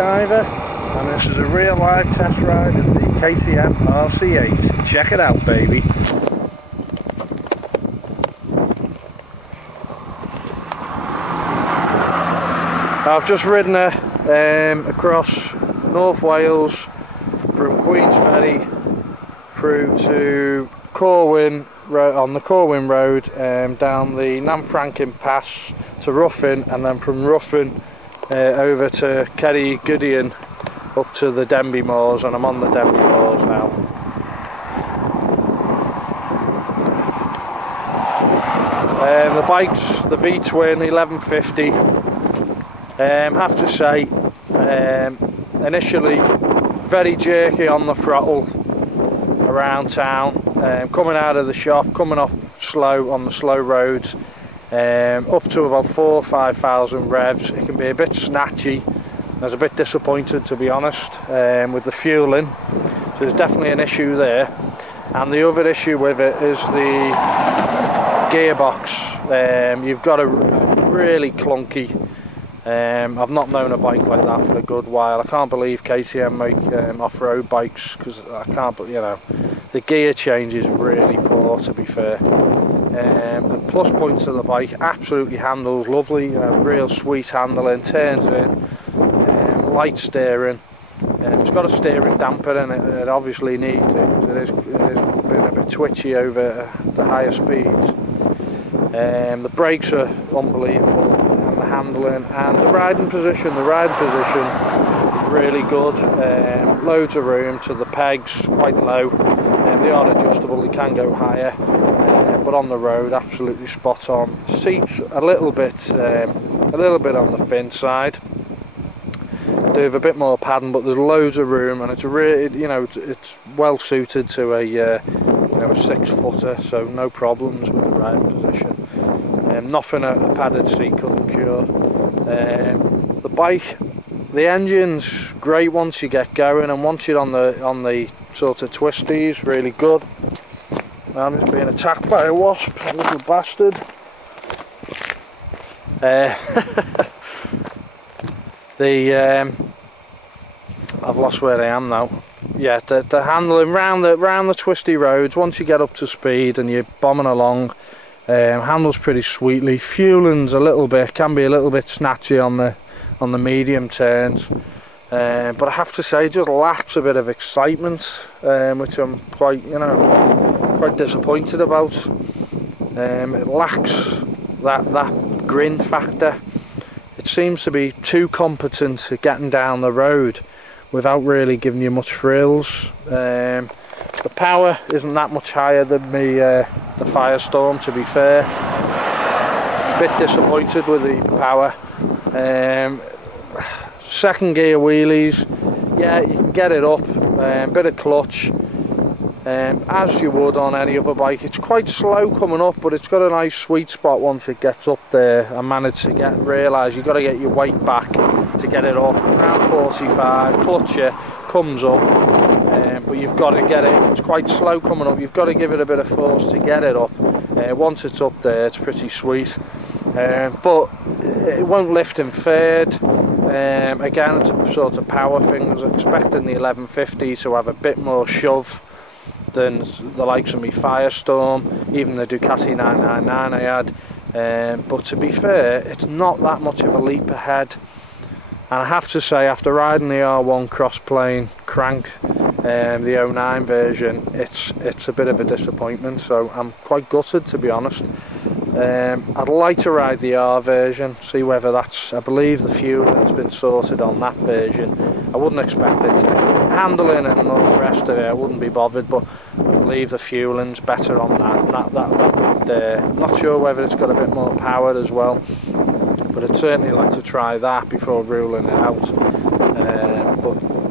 Ivor, and this is a real live test ride of the KTM RC8. Check it out, baby. I've just ridden her across North Wales from Queen's Ferry through to Corwin on the Corwin Road, down the Namfrankin Pass to Ruffin, and then from Ruffin over to Kerry Gideon up to the Denby Moors, and I'm on the Denby Moors now. The bike's the V-twin 1150. Have to say, initially very jerky on the throttle around town, coming out of the shop, coming off slow on the slow roads, up to about 4,000 or 5,000 revs. It can be a bit snatchy. I was a bit disappointed, to be honest, with the fueling. So there's definitely an issue there. And the other issue with it is the gearbox. You've got a really clunky. I've not known a bike like that for a good while. I can't believe KTM make off-road bikes, because I can't, you know, the gear change is really poor, to be fair. The plus points of the bike: absolutely handles lovely, you know, real sweet handling, turns in, light steering. It's got a steering damper in it, it obviously needs it, because it is been a bit twitchy over the higher speeds. The brakes are unbelievable, and the handling, and the riding position is really good. Loads of room to the pegs, quite low. They are adjustable, they can go higher, but on the road absolutely spot on. Seats a little bit on the thin side. Do have a bit more padding, but there's loads of room, and it's really, you know, it's well suited to a you know, a 6-footer, so no problems with the riding position. Nothing a padded seat couldn't cure. The bike, the engine's great once you get going, and once you're on the sort of twisties, really good. I'm just being attacked by a wasp, a little bastard. I've lost where I am now. Yeah, the handling round the twisty roads, once you get up to speed and you're bombing along, handles pretty sweetly. Fueling's can be a little bit snatchy on the medium turns, but I have to say, it just lacks a bit of excitement, which I'm quite disappointed about. It lacks that grin factor. It seems to be too competent at getting down the road without really giving you much thrills. The power isn't that much higher than the Firestorm, to be fair. A bit disappointed with the power. Second gear wheelies, yeah, you can get it up, bit of clutch, as you would on any other bike. It's quite slow coming up, but it's got a nice sweet spot once it gets up there. I managed to realise you've got to get your weight back to get it up. Around 45, clutch it, comes up, but you've got to get it. It's quite slow coming up, you've got to give it a bit of force to get it up. Once it's up there, it's pretty sweet, but it won't lift in third. Again, it's a sort of power thing. I was expecting the 1150 to have a bit more shove than the likes of me Firestorm, even the Ducati 999 I had, but to be fair, it's not that much of a leap ahead. And I have to say, after riding the R1 cross-plane crank, the 09 version, it's a bit of a disappointment, so I'm quite gutted, to be honest. I'd like to ride the R version, see whether that's, I believe the fueling has been sorted on that version. I wouldn't expect it to. Handling and all the rest of it, I wouldn't be bothered, but I believe the fueling's better on that. I'm not sure whether it's got a bit more power as well, but I'd certainly like to try that before ruling it out.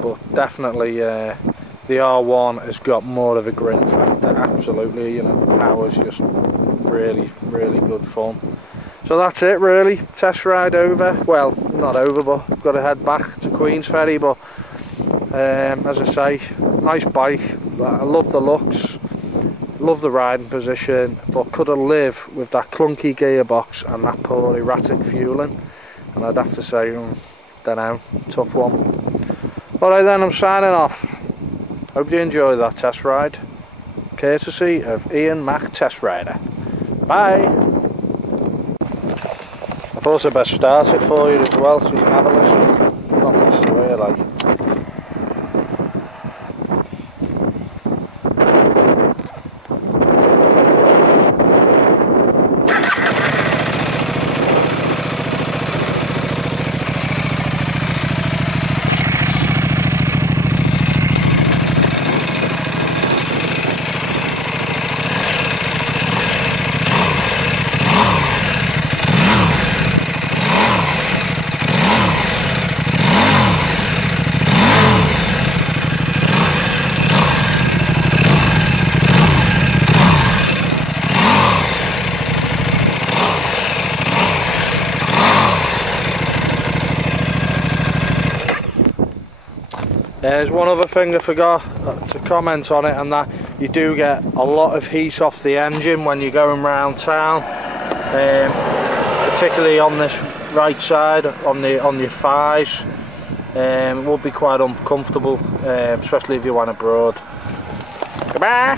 But definitely the R1 has got more of a grin factor, absolutely, you know, the power's just really good fun. So that's it really, test ride over. Well, not over, but I've got to head back to Queen's Ferry. But as I say, nice bike. I love the looks, love the riding position, but could have lived with that clunky gearbox and that poor erratic fueling, and I'd have to say, don't know, tough one. Alright then, I'm signing off. Hope you enjoyed that test ride. Courtesy of Ian Mack Test Rider. Bye! I thought I'd best start it for you as well so you can have a listen. Not much to hear like. There's one other thing I forgot to comment on it, and that you do get a lot of heat off the engine when you're going around town, particularly on this right side, on your thighs. It will be quite uncomfortable, especially if you went abroad. Goodbye!